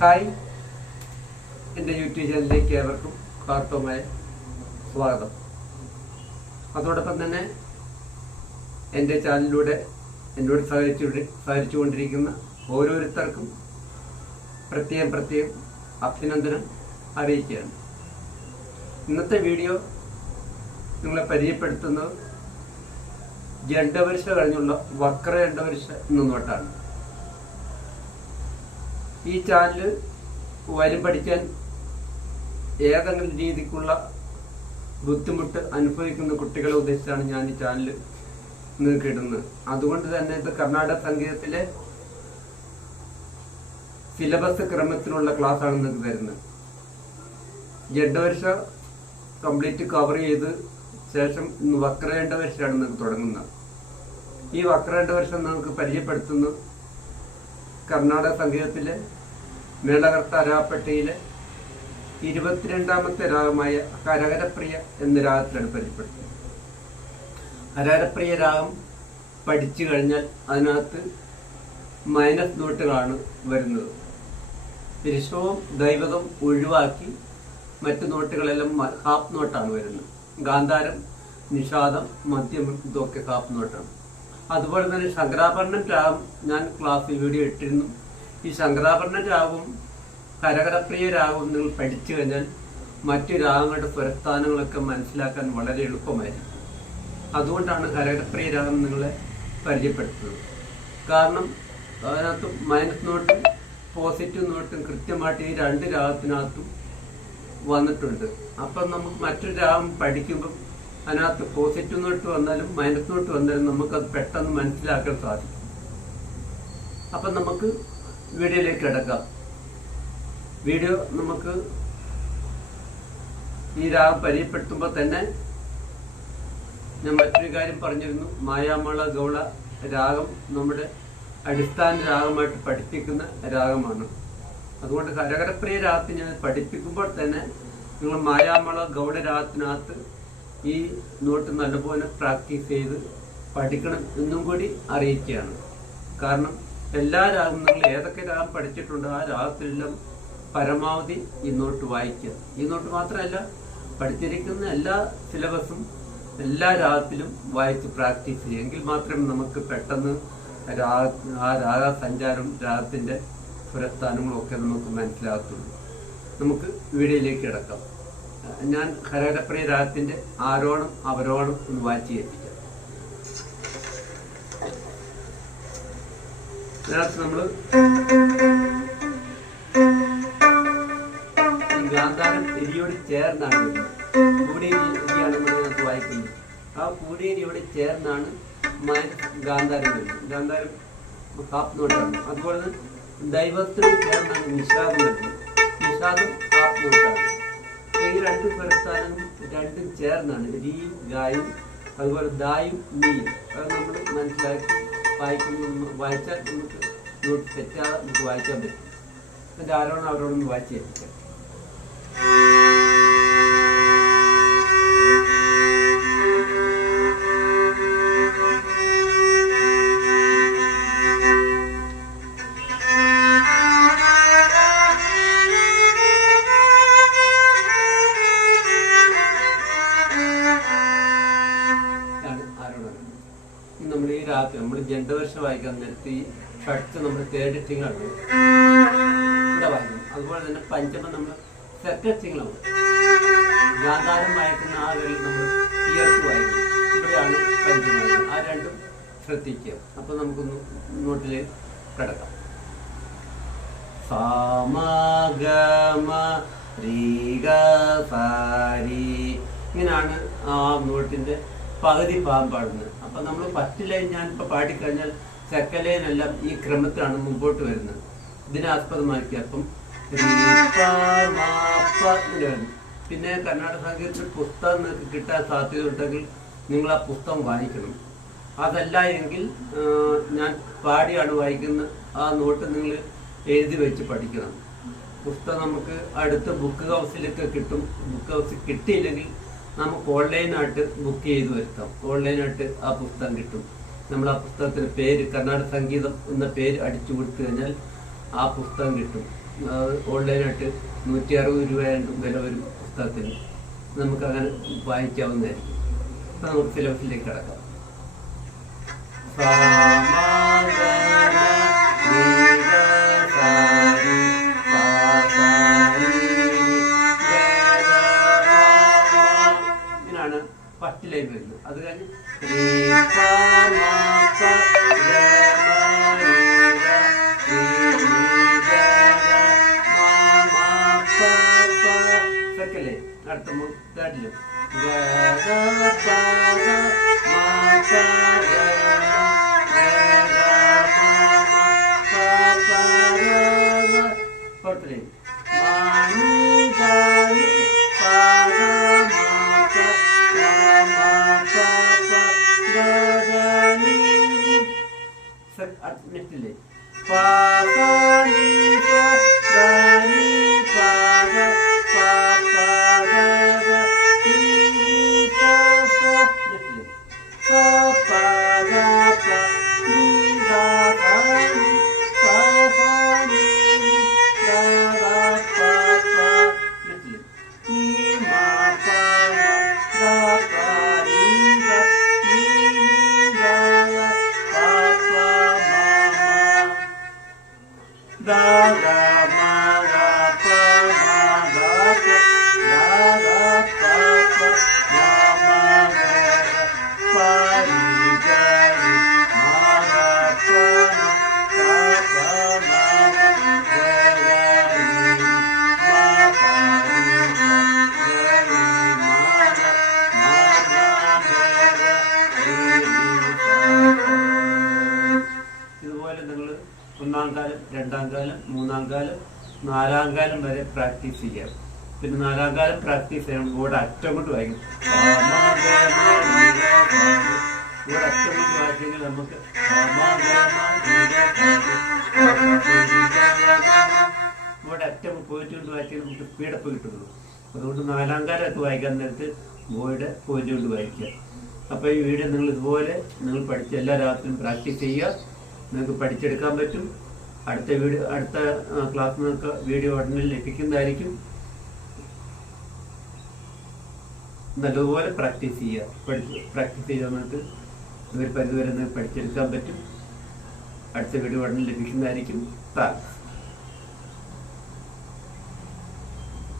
Hi, എൻ്റെ YouTube ചാനലിലേക്ക് ഏവർക്കും ഹാർദവമായ സ്വാഗതം. അതോടൊപ്പം തന്നെ എൻ്റെ ചാനലിലൂടെ എന്നോട് സഹകരിച്ചുകൊണ്ടിരിക്കുന്ന ഓരോരുത്തർക്കും പ്രത്യേകം അഭിനന്ദനം അറിയിക്കുകയാണ്. ഇന്നത്തെ വീഡിയോ നിങ്ങളെ പരിചയപ്പെടുത്തുന്നത് ജഡവരിശ കഴിഞ്ഞുള്ള വക്ര ജഡവരിശ എന്ന നോട്ടാണ്. ഈ ചാനൽ വരും പഠിക്കാൻ ഏതെങ്കിലും രീതിക്കുള്ള ബുദ്ധിമുട്ട് അനുഭവിക്കുന്ന കുട്ടികളെ ഉദ്ദേശിച്ചാണ് ഞാൻ ഈ ചാനൽ നിങ്ങൾക്ക് ഇടുന്നത്. അതുകൊണ്ട് തന്നെ ഇത് കർണാടക സംഗീതത്തിലെ സിലബസ് ക്രമത്തിലുള്ള ക്ലാസ്സാണ് നിങ്ങൾക്ക് തരുന്നത്. ജഡവരിശ കംപ്ലീറ്റ് കവർ ചെയ്ത് ശേഷം ഇന്ന് വക്ര ജഡവരിശയാണ് നിങ്ങൾക്ക് തുടങ്ങുന്നത്. ഈ വക്ര ജഡവരിശ നിങ്ങൾക്ക് പരിചയപ്പെടുത്തുന്നത് കർണാടക സംഗീതത്തിലെ മേളകർത്ത അരാപ്പട്ടയിലെ 22ാമത്തെ രാഗമായ ഹരഹരപ്രിയ എന്ന രാഗത്തിലാണ് പരിചയപ്പെടുത്തുന്നത്. ഹരഹരപ്രിയ രാഗം പഠിച്ചു കഴിഞ്ഞാൽ അതിനകത്ത് മൈനസ് നോട്ടുകളാണ് വരുന്നത്. രിഷവും ദൈവകം ഒഴിവാക്കി മറ്റു നോട്ടുകളെല്ലാം ഹാഫ് നോട്ടാണ് വരുന്നത്. ഗാന്ധാരം, നിഷാദം, മധ്യമം ഇതൊക്കെ ഹാഫ് നോട്ടാണ്. അതുപോലെ തന്നെ ശങ്കരാഭരണം രാഗം ഞാൻ ക്ലാസ്സിൽ വീഡിയോ ഇട്ടിരുന്നു. ഈ ശങ്കരാഭരണ രാഗവും ഹരഹരപ്രിയ രാഗവും നിങ്ങൾ പഠിച്ചു കഴിഞ്ഞാൽ മറ്റു രാഗങ്ങളുടെ സ്വരസ്ഥാനങ്ങളൊക്കെ മനസ്സിലാക്കാൻ വളരെ എളുപ്പമായിരിക്കും. അതുകൊണ്ടാണ് ഹരഹരപ്രിയ രാഗം നിങ്ങളെ പരിചയപ്പെടുത്തുന്നത്. കാരണം അതിനകത്ത് മൈനസ് നോട്ടും പോസിറ്റീവ് നോട്ടും കൃത്യമായിട്ട് ഈ രണ്ട് രാഗത്തിനകത്തും വന്നിട്ടുണ്ട്. അപ്പം നമുക്ക് മറ്റൊരു രാഗം പഠിക്കുമ്പം അതിനകത്ത് പോസിറ്റീവ് നോട്ട് വന്നാലും മൈനസ് നോട്ട് വന്നാലും നമുക്കത് പെട്ടെന്ന് മനസ്സിലാക്കാൻ സാധിക്കും. അപ്പം നമുക്ക് വീഡിയോയിലേക്ക് കിടക്കാം. വീഡിയോ നമുക്ക് ഈ രാഗം പരിചയപ്പെടുത്തുമ്പോൾ തന്നെ ഞാൻ മറ്റൊരു കാര്യം പറഞ്ഞിരുന്നു. മായാമള ഗൗള രാഗം നമ്മുടെ അടിസ്ഥാന രാഗമായിട്ട് പഠിപ്പിക്കുന്ന രാഗമാണ്. അതുകൊണ്ട് ഹരഹരപ്രിയ രാഗത്തിന് ഞാൻ പഠിപ്പിക്കുമ്പോൾ തന്നെ നിങ്ങൾ മായാമള ഗൗഡ രാഗത്തിനകത്ത് ഈ നോട്ട് നല്ലപോലെ പ്രാക്ടീസ് ചെയ്ത് പഠിക്കണം എന്നും കൂടി അറിയിക്കുകയാണ്. കാരണം എല്ലാ രാഗം നിങ്ങൾ ഏതൊക്കെ രാഗം പഠിച്ചിട്ടുണ്ടോ ആ രാഗത്തിലെല്ലാം പരമാവധി ഈ നോട്ട് വായിക്കുക. ഈ നോട്ട് മാത്രമല്ല, പഠിച്ചിരിക്കുന്ന എല്ലാ സിലബസും എല്ലാ രാഗത്തിലും വായിച്ച് പ്രാക്ടീസ് ചെയ്യുക. എങ്കിൽ മാത്രമേ നമുക്ക് പെട്ടെന്ന് ആ രാഗ സഞ്ചാരം രാഗത്തിൻ്റെ സ്വരസ്ഥാനങ്ങളും ഒക്കെ നമുക്ക് മനസ്സിലാകത്തുള്ളൂ. നമുക്ക് വീഡിയോയിലേക്ക് കിടക്കാം. ഞാൻ ഹരഹരപ്രിയ രാഗത്തിൻ്റെ ആരോണം അവരോണം ഒന്ന് വായിച്ച് കേൾപ്പിക്കാം. ഇതിനകത്ത് നമ്മൾ ഗാന്ധാരം എരിയോട് ചേർന്നാണ് വരുന്നത്. കൂടിയ എരിയാണ് നമ്മൾ ഇതിനകത്ത് വായിക്കുന്നത്. ആ കൂടിയ എരിയോട് ചേർന്നാണ് ഗാന്ധാരം വരുന്നത്. ഗാന്ധാരം ഹാഫ് നോട്ടാണ്. അതുപോലെ തന്നെ ദൈവത്തിന് ചേർന്നാണ് നിഷാദം വരുന്നത്. നിഷാദം ഹാഫ് നോട്ടാണ്. ഈ രണ്ട് സ്വരസ്ഥാനങ്ങളും രണ്ടും ചേർന്നാണ് രീയും ഗായും അതുപോലെ ദായും നീയും. അത് നമ്മൾ മനസ്സിലാക്കി വായിച്ചാൽ നമുക്ക് നോട്ട് തെറ്റാതെ നമുക്ക് വായിക്കാൻ പറ്റും. അതിൻ്റെ ആരോണം അവരോടൊന്ന് വായിച്ച് കേൾപ്പിക്കാം. നമ്മൾ ഈ രാത്രി നമ്മൾ ജഡവരിശ വായിക്കാൻ നേരത്തെ ഈ ഷഡ്സ് നമ്മൾ തേർഡ് സ്ട്രിങ്ങാണ് ഇവിടെ വായിക്കുന്നത്. അതുപോലെ തന്നെ പഞ്ചമം നമ്മൾ സെക്കൻഡ് സ്ട്രിങ്ങിലാണ്. ഗാന്ധാരം വായിക്കുന്ന ആ വരിയിൽ നമ്മൾ ഇയർത്ത് വായിക്കും. ഇവിടെയാണ് പഞ്ചമം. ആ രണ്ടും ശ്രദ്ധിക്കുക. അപ്പൊ നമുക്കൊന്ന് നോട്ടിലേക്ക് കിടക്കാം. സാമഗമ രീഗസാരി ഇങ്ങനെയാണ് ആ നോട്ടിന്റെ പകുതി ഭാഗം പാടുന്നത്. അപ്പൊ നമ്മൾ ഫസ്റ്റ് ലൈൻ ഞാനിപ്പോൾ പാടിക്കഴിഞ്ഞാൽ സെക്കൻഡ് ലൈനെല്ലാം ഈ ക്രമത്തിലാണ് മുമ്പോട്ട് വരുന്നത്. ഇതിനെ ആസ്പദമാക്കി അപ്പം പിന്നെ കർണാടക സംഗീതത്തിൽ പുസ്തകം കിട്ടാൻ സാധ്യത ഉണ്ടെങ്കിൽ നിങ്ങൾ ആ പുസ്തകം വായിക്കണം. അതല്ല എങ്കിൽ ഞാൻ പാടിയാണ് വായിക്കുന്നത് ആ നോട്ട് നിങ്ങൾ എഴുതി വെച്ച് പഠിക്കണം. പുസ്തകം നമുക്ക് അടുത്ത ബുക്ക് ഹൗസിലൊക്കെ കിട്ടും. ബുക്ക് ഹൗസിൽ കിട്ടിയില്ലെങ്കിൽ നമുക്ക് ഓൺലൈനായിട്ട് ബുക്ക് ചെയ്ത് വരുത്താം. ഓൺലൈനായിട്ട് ആ പുസ്തകം കിട്ടും. നമ്മൾ ആ പുസ്തകത്തിന് പേര് കർണാടക സംഗീതം എന്ന പേര് അടിച്ചു കൊടുത്തു കഴിഞ്ഞാൽ ആ പുസ്തകം കിട്ടും. ഓൺലൈനായിട്ട് 160 രൂപ വില വരും പുസ്തകത്തിന്. നമുക്കങ്ങനെ വാങ്ങിക്കാവുന്നതായിരിക്കും. അപ്പം നമുക്ക് സിലബസിലേക്ക് കിടക്കാം. ഇങ്ങനെയാണ് ഫസ്റ്റ് ലൈൻ വരുന്നത്. അത് കഴിഞ്ഞ് സെക്കൻഡ് ലൈൻ അടുത്ത third line fourth line next line ഒന്നാം കാലം, രണ്ടാം കാലം, മൂന്നാം കാലം, നാലാം കാലം വരെ പ്രാക്ടീസ് ചെയ്യാം. പിന്നെ നാലാം കാലം പ്രാക്ടീസ് ചെയ്യണം. ബോർഡ് അറ്റം കൊണ്ട് വായിക്കും. ബോർഡ് അറ്റം കൊണ്ട് വായിച്ചെങ്കിൽ നമുക്ക് ബോർഡ് അറ്റം പോയിന്റ് കൊണ്ട് വായിച്ചാൽ നമുക്ക് സ്പീഡപ്പ് കിട്ടുള്ളൂ. അതുകൊണ്ട് നാലാം കാലമൊക്കെ വായിക്കാൻ നേരത്ത് ബോർഡ് പോയിന്റ് കൊണ്ട് വായിക്കുക. അപ്പോൾ ഈ വീഡിയോ നിങ്ങൾ ഇതുപോലെ നിങ്ങൾ പഠിച്ച് എല്ലാ രാത്രിയും പ്രാക്ടീസ് ചെയ്യുക. നിങ്ങൾക്ക് പഠിച്ചെടുക്കാൻ പറ്റും. അടുത്ത ക്ലാസ് നിങ്ങൾക്ക് വീഡിയോ ഉടനെ ലഭിക്കുന്നതായിരിക്കും. നല്ലതുപോലെ പ്രാക്ടീസ് ചെയ്യുക. പ്രാക്ടീസ് ചെയ്താൽ നമുക്ക് ഒരു പരിധിവരെ പഠിച്ചെടുക്കാൻ പറ്റും. അടുത്ത വീഡിയോ ഉടനെ ലഭിക്കുന്നതായിരിക്കും. താങ്ക്സ്.